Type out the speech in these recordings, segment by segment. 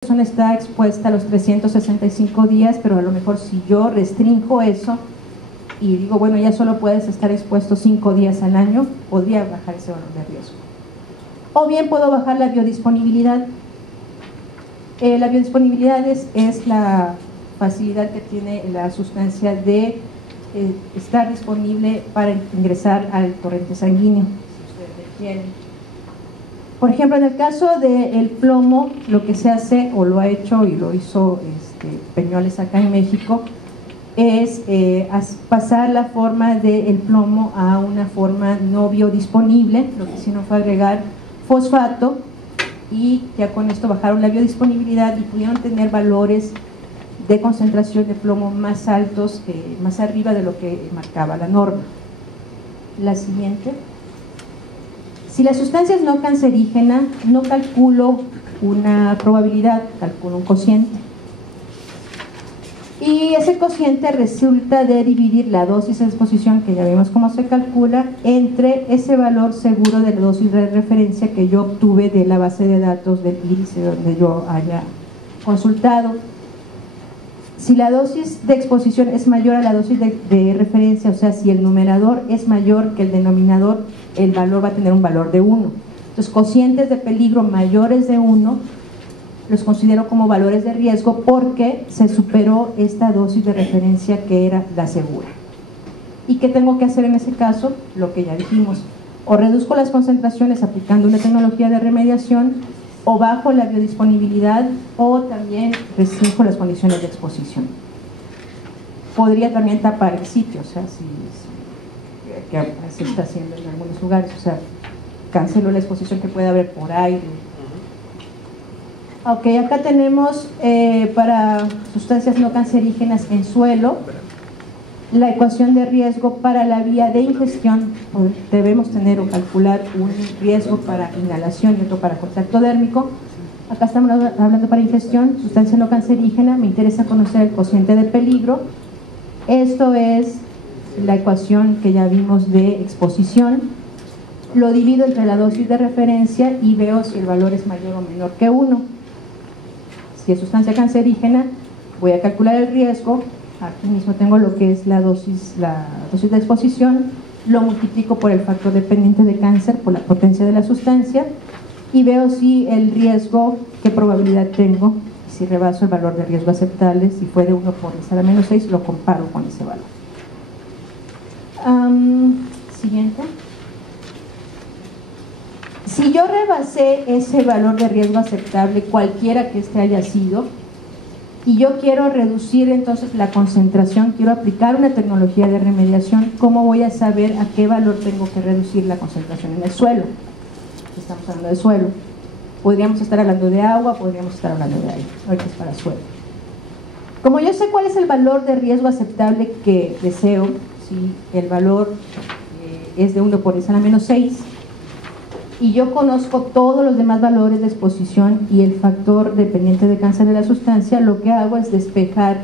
persona está expuesta a los 365 días, pero a lo mejor si yo restringo eso y digo, bueno, ya solo puedes estar expuesto 5 días al año, podría bajar ese valor de riesgo. O bien puedo bajar la biodisponibilidad. La biodisponibilidad es la facilidad que tiene la sustancia de estar disponible para ingresar al torrente sanguíneo, si ustedes requieren. Por ejemplo, en el caso del plomo, lo que se hace, o lo ha hecho y lo hizo Peñoles acá en México, es pasar la forma del plomo a una forma no biodisponible. Lo que hicieron fue agregar fosfato y ya con esto bajaron la biodisponibilidad y pudieron tener valores de concentración de plomo más altos, más arriba de lo que marcaba la norma. La siguiente. Si la sustancia es no cancerígena, no calculo una probabilidad, calculo un cociente. Y ese cociente resulta de dividir la dosis de exposición, que ya vimos cómo se calcula, entre ese valor seguro de la dosis de referencia que yo obtuve de la base de datos del índice donde yo haya consultado. Si la dosis de exposición es mayor a la dosis de referencia, o sea, si el numerador es mayor que el denominador, el valor va a tener un valor de 1. Entonces, cocientes de peligro mayores de 1 los considero como valores de riesgo porque se superó esta dosis de referencia que era la segura. ¿Y qué tengo que hacer en ese caso? Lo que ya dijimos, o reduzco las concentraciones aplicando una tecnología de remediación, o bajo la biodisponibilidad, o también restringo las condiciones de exposición. Podría también tapar el sitio, o sea, que se está haciendo en algunos lugares, o sea, cancelo la exposición que puede haber por aire. Ok, acá tenemos para sustancias no cancerígenas en suelo, la ecuación de riesgo para la vía de ingestión. Debemos tener o calcular un riesgo para inhalación y otro para contacto dérmico. Acá estamos hablando para ingestión, sustancia no cancerígena. Me interesa conocer el cociente de peligro. Esto es la ecuación que ya vimos de exposición. Lo divido entre la dosis de referencia y veo si el valor es mayor o menor que 1. Si es sustancia cancerígena, voy a calcular el riesgo. Aquí mismo tengo lo que es la dosis de exposición, lo multiplico por el factor dependiente de cáncer, por la potencia de la sustancia, y veo si el riesgo, qué probabilidad tengo, si rebaso el valor de riesgo aceptable. Si fue de 1 por 10 a la menos 6, lo comparo con ese valor. Siguiente. Si yo rebasé ese valor de riesgo aceptable, cualquiera que este haya sido, y yo quiero reducir entonces la concentración, quiero aplicar una tecnología de remediación, ¿cómo voy a saber a qué valor tengo que reducir la concentración en el suelo? Estamos hablando de suelo. Podríamos estar hablando de agua, podríamos estar hablando de aire. Ahorita es para suelo. Como yo sé cuál es el valor de riesgo aceptable que deseo, si el valor es de 1 por 10 a la menos 6, y yo conozco todos los demás valores de exposición y el factor dependiente de cáncer de la sustancia, lo que hago es despejar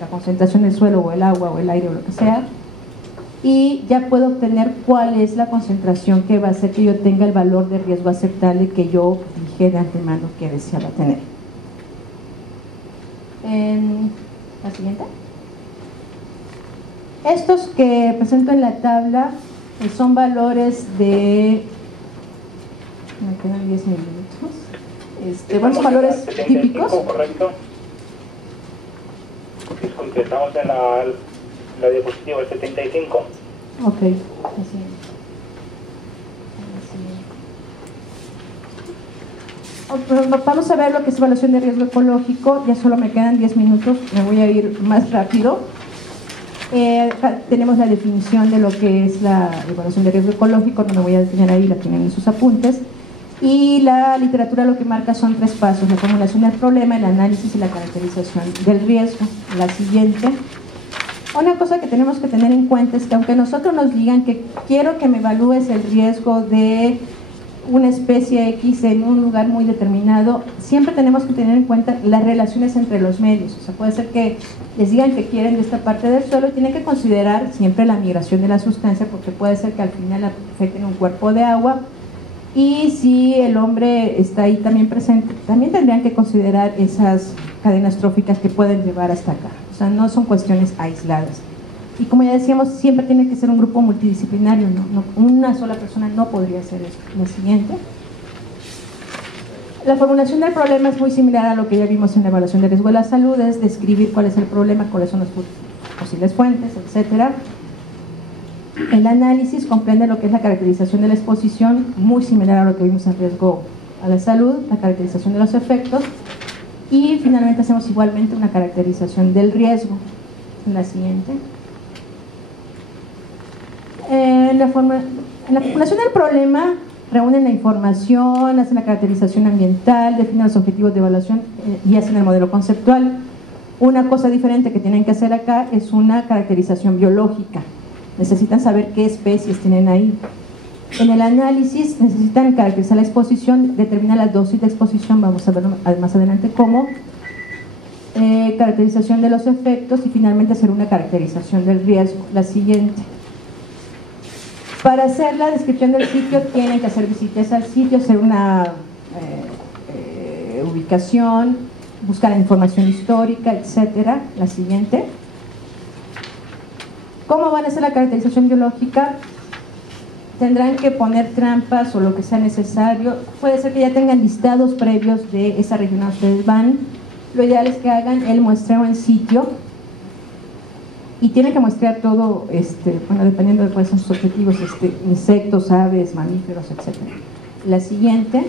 la concentración del suelo o el agua o el aire o lo que sea, y ya puedo obtener cuál es la concentración que va a hacer que yo tenga el valor de riesgo aceptable que yo dije de antemano que deseaba tener. La siguiente. Estos que presento en la tabla son valores de... Me quedan 10 minutos. Bueno, son valores típicos. Correcto. Disculpe, estamos en la diapositiva 75. Ok, así. Vamos a ver lo que es evaluación de riesgo ecológico. Ya solo me quedan 10 minutos, me voy a ir más rápido. Tenemos la definición de lo que es la evaluación de riesgo ecológico, no me voy a detener ahí, la tienen en sus apuntes. Y la literatura lo que marca son 3 pasos: la formulación del problema, el análisis y la caracterización del riesgo. La siguiente. Una cosa que tenemos que tener en cuenta es que aunque nosotros nos digan que quiero que me evalúes el riesgo de una especie X en un lugar muy determinado, siempre tenemos que tener en cuenta las relaciones entre los medios. O sea, puede ser que les digan que quieren de esta parte del suelo y tienen que considerar siempre la migración de la sustancia, porque puede ser que al final afecten un cuerpo de agua y si el hombre está ahí también presente, también tendrían que considerar esas cadenas tróficas que pueden llevar hasta acá. O sea, no son cuestiones aisladas. Y como ya decíamos, siempre tiene que ser un grupo multidisciplinario, ¿no? Una sola persona no podría hacer eso. Lo siguiente. La formulación del problema es muy similar a lo que ya vimos en la evaluación de riesgo de la salud, es describir cuál es el problema, cuáles son las posibles fuentes, etc. El análisis comprende lo que es la caracterización de la exposición, muy similar a lo que vimos en riesgo a la salud, la caracterización de los efectos, y finalmente hacemos igualmente una caracterización del riesgo. En la siguiente. En la formulación del problema reúnen la información, hacen la caracterización ambiental, definen los objetivos de evaluación y hacen el modelo conceptual. Una cosa diferente que tienen que hacer acá es una caracterización biológica. Necesitan saber qué especies tienen ahí. En el análisis necesitan caracterizar la exposición, determinar la dosis de exposición, vamos a ver más adelante cómo, caracterización de los efectos y finalmente hacer una caracterización del riesgo. La siguiente. Para hacer la descripción del sitio tienen que hacer visitas al sitio, hacer una ubicación, buscar información histórica, etc. La siguiente. ¿Cómo van a hacer la caracterización biológica? Tendrán que poner trampas o lo que sea necesario. Puede ser que ya tengan listados previos de esa región a ustedes van. Lo ideal es que hagan el muestreo en sitio. Y tienen que muestrear todo, bueno, dependiendo de cuáles son sus objetivos, insectos, aves, mamíferos, etc. La siguiente.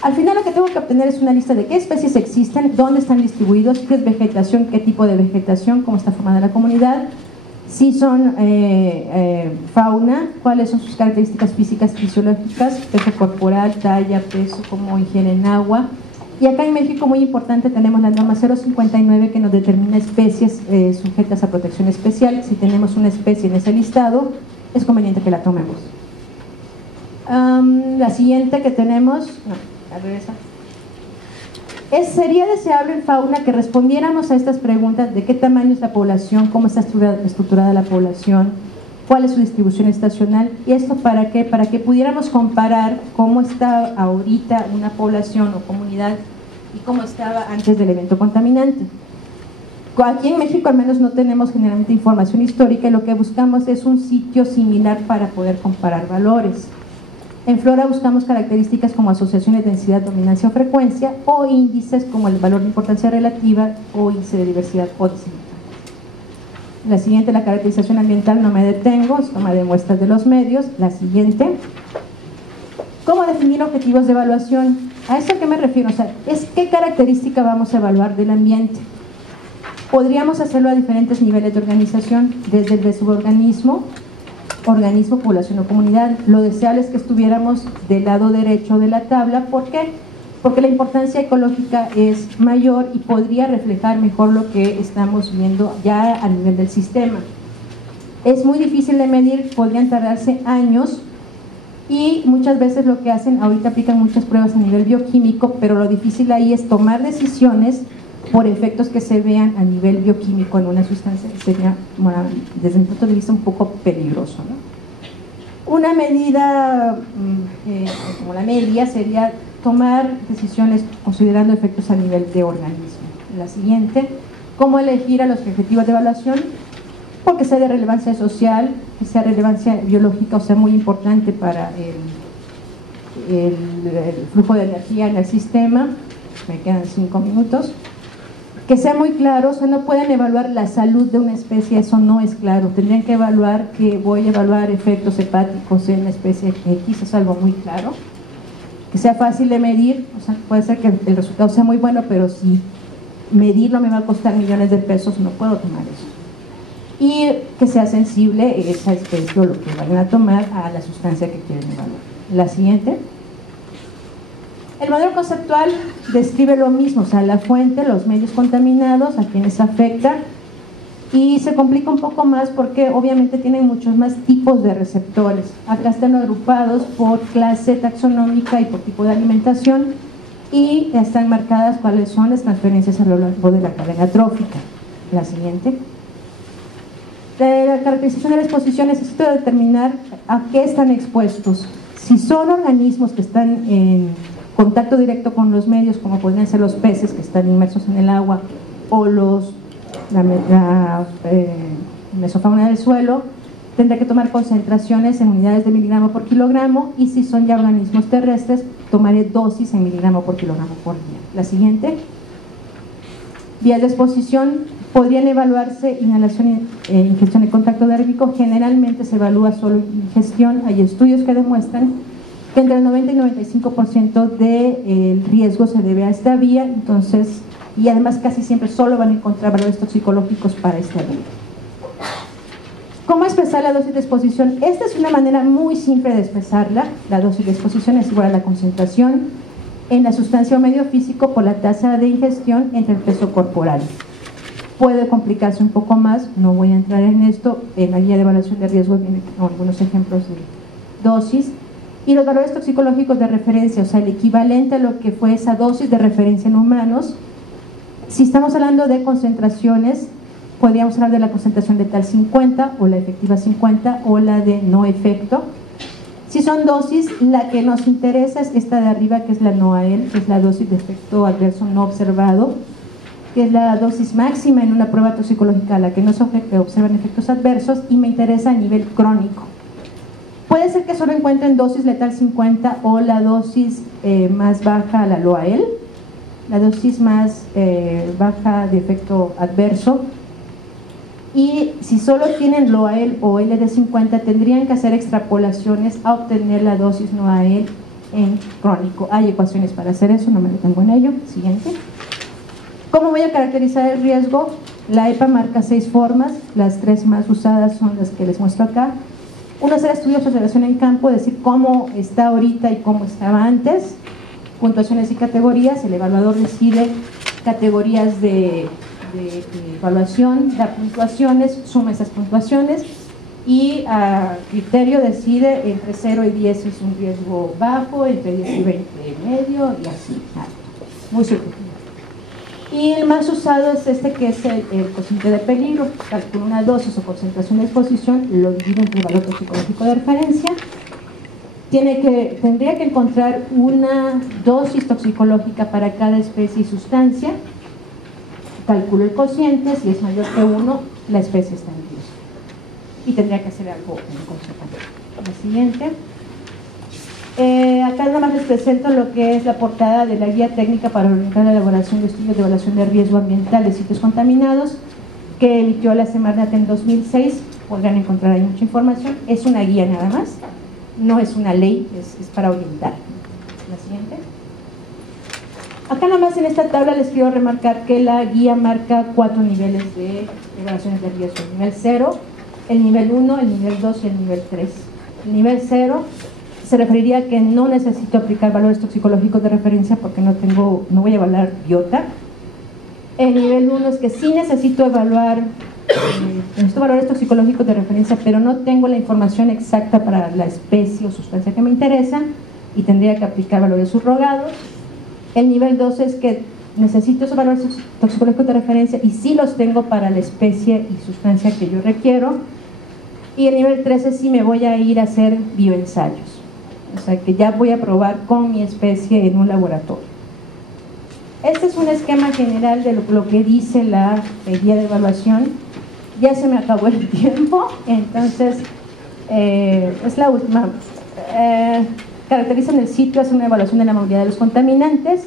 Al final lo que tengo que obtener es una lista de qué especies existen, dónde están distribuidos, qué es vegetación, qué tipo de vegetación, cómo está formada la comunidad, si son fauna, cuáles son sus características físicas, fisiológicas, peso corporal, talla, peso, cómo ingieren agua. Y acá en México, muy importante, tenemos la norma 059 que nos determina especies sujetas a protección especial. Si tenemos una especie en ese listado, es conveniente que la tomemos. La siguiente que tenemos, no, al revés. Sería deseable en fauna que respondiéramos a estas preguntas de qué tamaño es la población, cómo está estructurada la población, cuál es su distribución estacional, y esto ¿para qué? Para que pudiéramos comparar cómo está ahorita una población o comunidad y cómo estaba antes del evento contaminante. Aquí en México al menos no tenemos generalmente información histórica y lo que buscamos es un sitio similar para poder comparar valores. En flora buscamos características como asociaciones de densidad, dominancia o frecuencia, o índices como el valor de importancia relativa o índice de diversidad o desigualdad. La siguiente, la caracterización ambiental, no me detengo, es toma de muestras de los medios. La siguiente, ¿cómo definir objetivos de evaluación? ¿A eso a qué me refiero? O sea, es qué característica vamos a evaluar del ambiente. Podríamos hacerlo a diferentes niveles de organización, desde el de suborganismo, organismo, población o comunidad. Lo deseable es que estuviéramos del lado derecho de la tabla. ¿Por qué? Porque la importancia ecológica es mayor y podría reflejar mejor lo que estamos viendo ya a nivel del sistema. Es muy difícil de medir, podrían tardarse años y muchas veces lo que hacen, ahorita aplican muchas pruebas a nivel bioquímico, pero lo difícil ahí es tomar decisiones por efectos que se vean a nivel bioquímico en una sustancia, que sería, bueno, desde mi punto de vista, un poco peligroso, ¿no? Una medida como la media sería tomar decisiones considerando efectos a nivel de organismo. La siguiente, ¿cómo elegir a los objetivos de evaluación? Porque sea de relevancia social, que sea de relevancia biológica, o sea, muy importante para el flujo de energía en el sistema. Me quedan 5 minutos. Que sea muy claro, o sea, no pueden evaluar la salud de una especie, eso no es claro. Tendrían que evaluar que voy a evaluar efectos hepáticos en una especie X, es algo muy claro. Que sea fácil de medir, o sea, puede ser que el resultado sea muy bueno, pero si medirlo me va a costar millones de pesos, no puedo tomar eso. Y que sea sensible esa especie o lo que vayan a tomar a la sustancia que quieren evaluar. La siguiente. El modelo conceptual describe lo mismo, o sea, la fuente, los medios contaminados, a quienes afecta, y se complica un poco más porque obviamente tienen muchos más tipos de receptores. Acá están agrupados por clase taxonómica y por tipo de alimentación, y están marcadas cuáles son las transferencias a lo largo de la cadena trófica. La siguiente. La caracterización de la exposición, necesito determinar a qué están expuestos. Si son organismos que están en contacto directo con los medios, como podrían ser los peces que están inmersos en el agua o la mesofauna del suelo, tendrá que tomar concentraciones en unidades de miligramo por kilogramo, y si son ya organismos terrestres, tomaré dosis en miligramo por kilogramo por día. La siguiente. Vías de exposición. Podrían evaluarse inhalación e ingestión de contacto dérmico. Generalmente se evalúa solo ingestión. Hay estudios que demuestran que entre el 90 y 95% del riesgo se debe a esta vía, entonces, y además casi siempre solo van a encontrar valores toxicológicos para esta vía. ¿Cómo expresar la dosis de exposición? Esta es una manera muy simple de expresarla. La dosis de exposición es igual a la concentración en la sustancia o medio físico por la tasa de ingestión entre el peso corporal. Puede complicarse un poco más, no voy a entrar en esto. En la guía de evaluación de riesgo vienen algunos ejemplos de dosis. Y los valores toxicológicos de referencia, o sea, el equivalente a lo que fue esa dosis de referencia en humanos. Si estamos hablando de concentraciones, podríamos hablar de la concentración letal 50 o la efectiva 50 o la de no efecto. Si son dosis, la que nos interesa es esta de arriba, que es la NOAEL, que es la dosis de efecto adverso no observado, que es la dosis máxima en una prueba toxicológica a la que no se observan efectos adversos, y me interesa a nivel crónico. Puede ser que solo encuentren dosis letal 50 o la dosis más baja, la LOAEL, la dosis más baja de efecto adverso. Y si solo tienen LOAEL o LD50, tendrían que hacer extrapolaciones a obtener la dosis NOAEL en crónico. Hay ecuaciones para hacer eso, no me detengo en ello. Siguiente. ¿Cómo voy a caracterizar el riesgo? La EPA marca 6 formas, las 3 más usadas son las que les muestro acá. Uno es el estudio de observación en campo, decir cómo está ahorita y cómo estaba antes. Puntuaciones y categorías, el evaluador decide categorías de evaluación, da puntuaciones, suma esas puntuaciones y a criterio decide entre 0 y 10 es un riesgo bajo, entre 10 y 20 medio y así, muy subjetivo. Y el más usado es este, que es el cociente de peligro. Calcula una dosis o concentración de exposición, lo divide entre el valor toxicológico de referencia. Tendría que encontrar una dosis toxicológica para cada especie y sustancia. Calculo el cociente, si es mayor que 1, la especie está en riesgo. Y tendría que hacer algo en consecuencia. La siguiente. Acá nada más les presento lo que es la portada de la guía técnica para orientar la elaboración de estudios de evaluación de riesgo ambiental de sitios contaminados, que emitió la Semarnat en 2006. Podrán encontrar ahí mucha información. Es una guía nada más, no es una ley, es para orientar. La siguiente. Acá nada más en esta tabla les quiero remarcar que la guía marca 4 niveles de evaluaciones de riesgo: el nivel 0, el nivel 1, el nivel 2 y el nivel 3. El nivel 0 se referiría a que no necesito aplicar valores toxicológicos de referencia porque no voy a evaluar biota. El nivel 1 es que sí necesito evaluar, necesito valores toxicológicos de referencia, pero no tengo la información exacta para la especie o sustancia que me interesa y tendría que aplicar valores subrogados. El nivel 2 es que necesito esos valores toxicológicos de referencia y sí los tengo para la especie y sustancia que yo requiero. Y el nivel 3 es si me voy a ir a hacer bioensayos. O sea, que ya voy a probar con mi especie en un laboratorio. Este es un esquema general de lo que dice la guía de evaluación. Ya se me acabó el tiempo, entonces es la última. Caracterizan el sitio, hacen una evaluación de la movilidad de los contaminantes.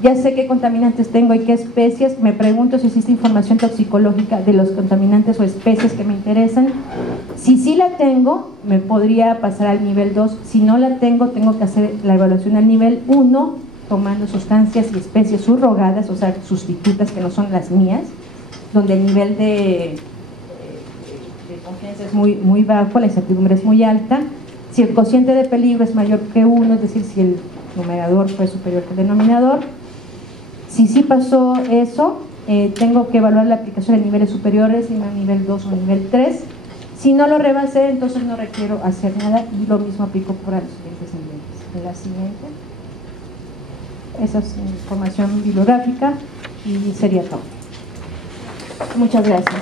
Ya sé qué contaminantes tengo y qué especies. Me pregunto si existe información toxicológica de los contaminantes o especies que me interesan. Si sí la tengo, me podría pasar al nivel 2. Si no la tengo, tengo que hacer la evaluación al nivel 1, tomando sustancias y especies subrogadas, o sea, sustitutas que no son las mías, donde el nivel de confianza es muy bajo, la incertidumbre es muy alta. Si el cociente de peligro es mayor que 1, es decir, si el numerador fue superior que el denominador. Si sí pasó eso, tengo que evaluar la aplicación en niveles superiores, en nivel 2 o nivel 3. Si no lo rebasé, entonces no requiero hacer nada y lo mismo aplico para los siguientes niveles. En la siguiente. Esa es información bibliográfica y sería todo. Muchas gracias.